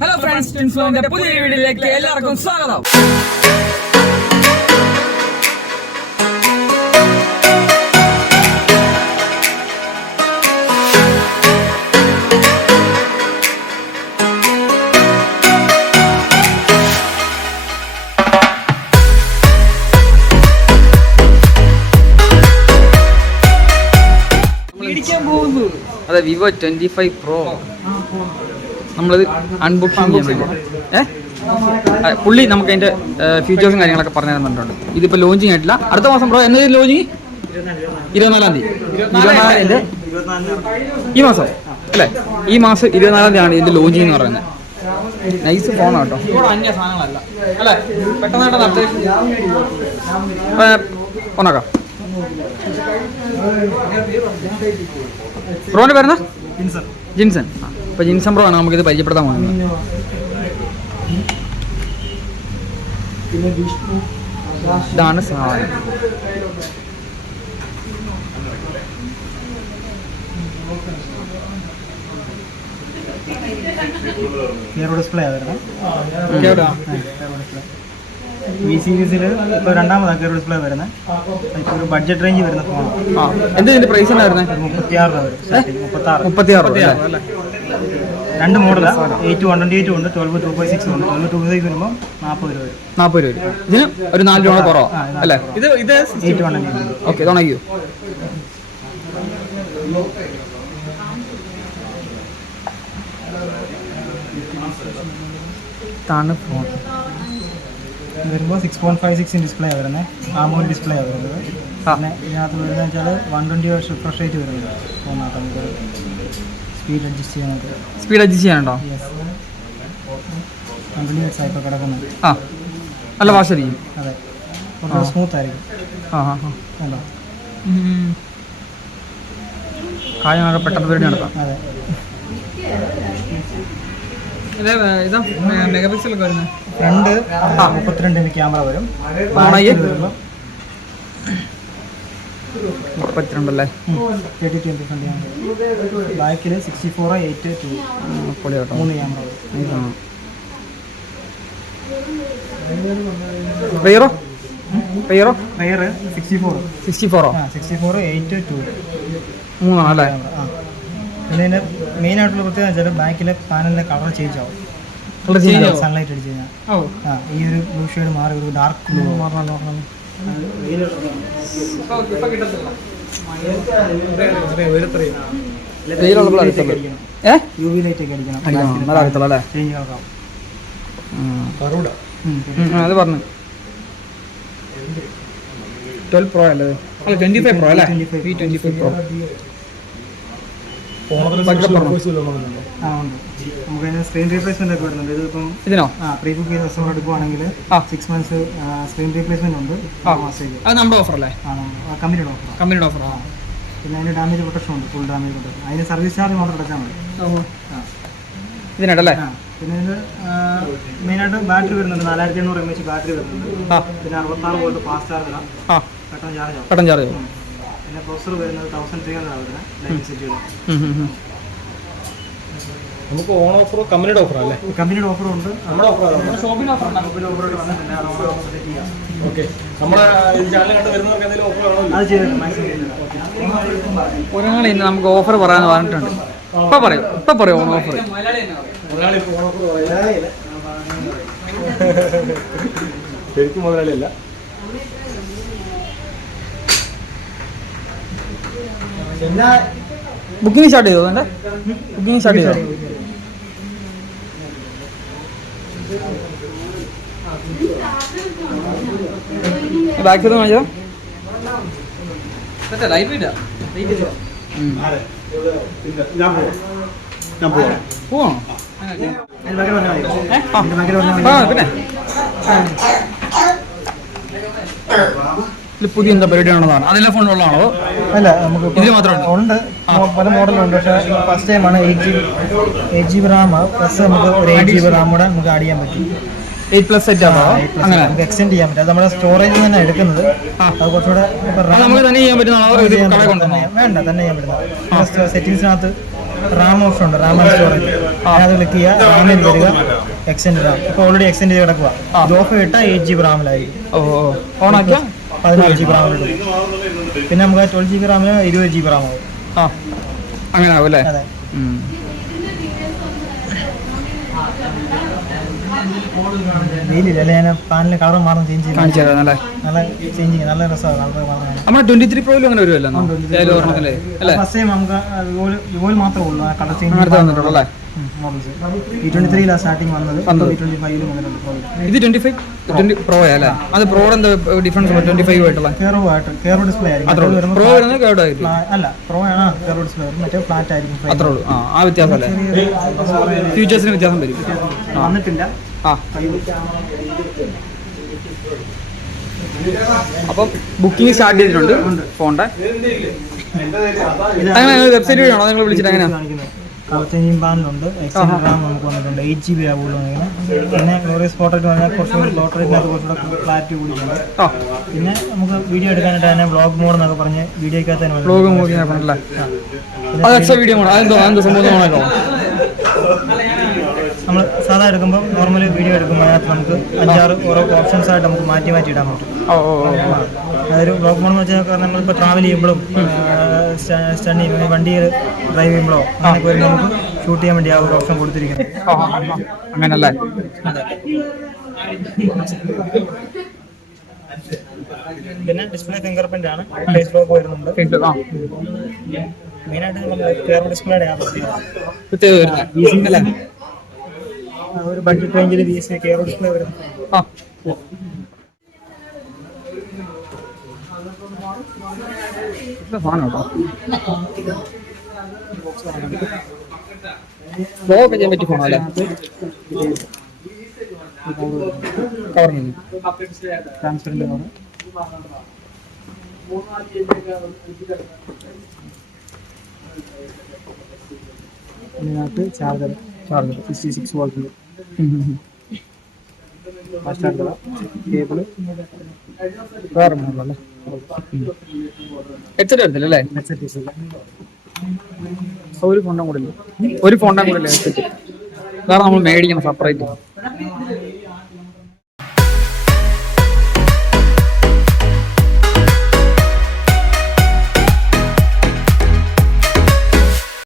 Hello friends, Twins പുതിയ വീഡിയോയിലേക്ക് എല്ലാവർക്കും സ്വാഗതം. അതെ വിവോ 25 പ്രോ നമ്മളത് അൺബോക്സിങ് ചെയ്യാൻ പുള്ളി നമുക്ക് അതിന്റെ ഫീച്ചേഴ്സും കാര്യങ്ങളൊക്കെ പറഞ്ഞു തന്നിട്ടുണ്ട്. ഇതിപ്പോൾ ലോഞ്ചിങ് ആയിട്ടില്ല, അടുത്ത മാസം പ്രോ എന്നത് ലോഞ്ചിങ് 24-ാം തീയതി. 24-ന്റെ ഈ മാസം അല്ലേ, ഈ മാസം 24-ാം തീയതിയാണ് ഇതിന്റെ ലോഞ്ചിങ് എന്ന് പറയുന്നത്. നൈസ് ഫോണാണ് കേട്ടോ, അന്യ സാധനങ്ങളല്ല അല്ലേ. പെട്ടെന്ന് ഒന്നാക്കാം. ബ്രോന്റെ പേരെന്നാ? ജിൻസൺ. അപ്പൊ ജിൻസൺ ബ്രോ ആണ് നമുക്കിത് പരിചയപ്പെടുത്താൻ പോകുന്നത്. ഇതാണ് സാധനം. ഡിസ്പ്ലേ വി സീരീസിൽ ഇപ്പോൾ രണ്ടാമതാണ് കയറി ഡിസ്പ്ലേ വരുന്നത്. ഇപ്പോൾ ഒരു ബഡ്ജറ്റ് റേഞ്ച് വരുന്ന ഫോണാണ്. എന്തിന്റെ പ്രൈസ് ഉണ്ടായിരുന്നത്? 36 രൂപ. രണ്ട് മോഡലാണ്, 8-128 ഉണ്ട്, 12-256 ഉണ്ട്. 12-256 വരുമ്പോൾ 40 രൂപ. ഇതിന് ഒരു 4 രൂപ കുറവാ അല്ലേ? ഇത് 8-128. ഓക്കെ, തുടങ്ങിയോ? ഫോൺ വരുമ്പോൾ 6.56 ഡിസ്പ്ലേ വരുന്നത്, AMOLED ഡിസ്പ്ലേ വരുന്നത്. പിന്നെ ഇതിനകത്ത് വരുന്നത് വെച്ചാൽ 120 Hz റിഫ്രഷ് റേറ്റ് വരുന്നത്. ഫോണിനകത്ത് നമുക്ക് സ്പീഡ് അഡ്ജസ്റ്റ് ചെയ്യാനുണ്ടോ? ഇപ്പോൾ കിടക്കുന്നത് നല്ല വാശായിരിക്കും. അതെ, കുറച്ച് സ്മൂത്ത് ആയിരിക്കും. കാര്യങ്ങളൊക്കെ പെട്ടെന്ന് പേടി നടത്താം. അതെ, ഇതാ മെഗാ പിക്സലൊക്കെ വരുന്നത്. ഫ്രണ്ട് 32 ക്യാമറ വരും. 32 അല്ലേ? 30-20 ഫ്രണ്ട് ക്യാമറ. ബാക്കിൽ 64:8:2 3 ക്യാമറ വരും. റെയർ 64:8:2 മൂന്നാണല്ലേ? പിന്നെ ഇതിൻ്റെ മെയിൻ ആയിട്ടുള്ള പ്രത്യേകത വെച്ചാൽ ബാക്കിലെ പാനലിൻ്റെ കളർ ചേഞ്ച് ആവും. സൺലൈറ്റ് അടിച്ച് കഴിഞ്ഞാൽ ഈ ഒരു ബ്ലൂ ഷെയ്ഡ് മാറി ഒരു ഡാർക്ക് ബ്ലൂ UV ലൈറ്റ് ഒക്കെ അടിക്കണം. ചേഞ്ച് കളറാവും. അത് പറഞ്ഞു 12 പ്രോ അല്ലേ? 25 പ്രോ അല്ലേ? V25 pro. നമുക്ക് സ്ക്രീൻ റീപ്ലേസ്മെന്റ് ഒക്കെ വരുന്നുണ്ട്. ഇതിപ്പം ഇതിനോ പ്രീ ബുക്ക് ചെയ്ത് കസ്റ്റമർ എടുക്കുവാണെങ്കിൽ 6 months സ്ക്രീൻ റീപ്ലേസ്മെന്റ് ഉണ്ട്. അത് നമ്മുടെ ഓഫർ അല്ലേ? കമ്പനിയുടെ ഓഫർ. പിന്നെ അതിന് ഡാമേജ് പ്രൊട്ടക്ഷൻ ഉണ്ട്, ഫുൾ ഡാമേജ് പ്രൊട്ടക്ഷൻ. അതിന് സർവീസ് ചാർജ് മാത്രം അടച്ചാൽ മതി. ഇതിനല്ലേ? പിന്നെ ഇതിന് മെയിനായിട്ട് ബാറ്ററി വരുന്നുണ്ട്, 4800 mAh ബാറ്ററി വരുന്നുണ്ട്. പിന്നെ 66 വോൾട്ട് ഫാസ്റ്റ് ചാർജറാണ്, പെട്ടെന്ന് ചാർജ് ആവും. പിന്നെ പ്രൊസസർ വരുന്നത് 1300 വരുന്നത്. നമുക്ക് ഓൺ ഓഫറോ കമ്പനിയുടെ ഓഫറോ അല്ലേ? കമ്പനിയുടെ ഓഫറും ഉണ്ട്, നമ്മുടെ ഓഫർ ഷോപ്പിംഗ് ഓഫർ ഓക്കെ. നമ്മുടെ ചാനൽ കണ്ട് വരുന്നവർക്ക് എന്തെങ്കിലും ഓഫർ ആണോ? അത് ചെയ്തിട്ടുണ്ട്. ഒരാൾ ഇന്ന് നമുക്ക് ഓഫർ പറയാന്ന് പറഞ്ഞിട്ടുണ്ട്. ഇപ്പൊ പറയും ഓൺ ഓഫർ. ശരിക്കും മുതലാളിയല്ല. ബുക്കിംഗ് സ്റ്റാർട്ട് ചെയ്തോ? ബുക്കിംഗ് സ്റ്റാർട്ട് ചെയ്തോ? ബാക്ക് കാണിച്ചോ? ലൈവ് ഇല്ല. പോവാണോ? പിന്നെ പുതിയ എന്താ പരിപാടിയാണെന്നാണ്. അതെല്ലാം ഫോണിലുള്ളതാണോ? അല്ല, നമുക്ക് ഇതിൽ മാത്രമേ ഉണ്ട്, പല മോഡലുണ്ട്. പക്ഷേ ഫസ്റ്റ് ടൈമാണ് 8GB റാം പ്ലസ് നമുക്ക് ഒരു 8GB റാം കൂടെ നമുക്ക് ആഡ് ചെയ്യാൻ പറ്റും. 8+ സെറ്റ് ആണോ? അങ്ങനെ നമുക്ക് എക്സ്റ്റെൻഡ് ചെയ്യാൻ പറ്റും. അത് നമ്മുടെ സ്റ്റോറേജിൽ തന്നെ എടുക്കുന്നത്. അത് കുറച്ചുകൂടെ നമുക്ക് തന്നെ ചെയ്യാൻ പറ്റുന്ന വേണ്ട, തന്നെ ചെയ്യാൻ പറ്റുന്നത്. സെറ്റിംഗ്സിനകത്ത് റാം ഓപ്ഷൻ ഉണ്ട്, റാം സ്റ്റോറേജ്. അതിനകത്ത് ക്ലിക്ക് ചെയ്യുക, റാമിൽ വരിക, എക്സ്റ്റെൻഡ് റാം. ഇപ്പോൾ ഓൾറെഡി എക്സ്റ്റെൻഡ് ചെയ്ത് കിടക്കുക. ഇത് ഓഫ് ഇട്ടാൽ 8 GB റാമിലായിരിക്കും. ഓൺ ആക്കിയാൽ 14 GB റാമിൽ. പിന്നെ നമുക്ക് 12 GB റാമിന് 20 GB റാം ആവും. അങ്ങനെ ആവും അല്ലേ? അതെ. വെയിലില്ല അല്ലേ? ഞാൻ പാനിലെ കളർ മാറും, ചേഞ്ച് ചെയ്യും. കാണിച്ചാലേ നല്ല ചേഞ്ചിങ്, നല്ല രസമാണ്. നമ്മുടെ 23 പ്രോയിലും അങ്ങനെ വരുമല്ലോ ഫസ്റ്റ് ടൈം നമുക്ക് ഇതുപോലെ മാത്രമേ ഉള്ളൂ കളർ ചേഞ്ച് വന്നിട്ടുള്ളൂ അല്ലേ? മോഡൽസ്. E23 സ്റ്റാർട്ടിങ് വന്നത്. E25 ഇത് 25 പ്രോ അല്ലേ? അത് പ്രോ എന്താ ഡിഫറൻസ്? 25 ആയിട്ടുള്ള കെയറോ ഡിസ്പ്ലേ ആയിരിക്കും. പ്രോ വരുന്നത് കേർവ് ആയിരിക്കും. അല്ല, പ്രോ ആണ് കെയറോ ഡിസ്പ്ലേ, മറ്റേ ഫ്ലാറ്റ് ആയിരിക്കും. അത്രേ ഉള്ളൂ. ആ വ്യത്യാസം അല്ലേ? ഫീച്ചേഴ്സിന് വ്യത്യാസം വരും. വന്നിട്ടില്ല. അപ്പം ബുക്കിംഗ് സ്റ്റാർട്ട് ചെയ്തിട്ടുണ്ട് ഫോണിന്റെ. വെബ്സൈറ്റ് വഴിയാണോ നിങ്ങൾ വിളിച്ചിട്ട്? എങ്ങനെയാണ്? കളർ ചേഞ്ചിങ് പാനലുണ്ട്, എക്സ്റ്റൻഡ് റാം നമുക്ക് വന്നിട്ടുണ്ട്, 8 GB ആവുള്ളൂ. പിന്നെ ഗ്ലോറിയസ് പോർട്രേറ്റ് പറഞ്ഞാൽ കുറച്ചുകൂടി പോർട്രേറ്റിനകത്ത് കുറച്ചുകൂടെ ക്ലാരിറ്റി കൂടിയിട്ടുണ്ട്. പിന്നെ നമുക്ക് വീഡിയോ എടുക്കാനായിട്ട് തന്നെ വ്ളോഗ് മോഡ് എന്നൊക്കെ പറഞ്ഞ് വീഡിയോക്കകത്ത് തന്നെ നമ്മൾ സാധാ എടുക്കുമ്പോൾ നോർമൽ വീഡിയോ എടുക്കുമ്പോൾ അതിനകത്ത് നമുക്ക് 5-6 ഓരോ ഓപ്ഷൻസ് ആയിട്ട് നമുക്ക് മാറ്റി ഇടാൻ പറ്റും. അതൊരു വ്ളോഗ് മോഡ് എന്ന് വെച്ചാൽ നമ്മളിപ്പോൾ ട്രാവൽ ചെയ്യുമ്പോഴും സ്റ്റണ്ടിങ് വണ്ടിയിൽ ഡ്രൈവ് ചെയ്യുമ്പോഴോ അങ്ങനെയൊക്കെ വരുമ്പോൾ നമുക്ക് ഷൂട്ട് ചെയ്യാൻ വേണ്ടി ആ ഒരു ഓപ്ഷൻ കൊടുത്തിരിക്കുന്നത്. അങ്ങനല്ലേ? പിന്നെ ഡിസ്പ്ലേ ഫിംഗർ പ്രിന്റ് ആണ്, ഫേസ് ലോക്ക് വരുന്നുണ്ട്. മെയിനായിട്ട് നമ്മൾ കെയറോ ഡിസ്പ്ലേയുടെ ഒരു ബഡ്ജറ്റ് റേഞ്ചിൽ കെയറോ ഡിസ്പ്ലേ വരുന്നു. ലോക്ക് ചെയ്യാൻ പറ്റിയ ഫോണല്ലേ? ട്രാൻസ്പെറന്റ് ആണ്. ഇതിനകത്ത് ചാർജർ 66 വോൾട്ടിൻ്റെ ഫാസ്റ്റ് ചാർജർ, കേബിള് വേറെ മോഡലല്ലേ? ഹെഡ്സെറ്റ് എടുത്തില്ലല്ലേ? ഒരു ഫോണിനും കൂടെ ഇല്ല. ഹെഡ്സെറ്റ് വേറെ നമ്മൾ മേടിക്കണം സെപ്പറേറ്റ്.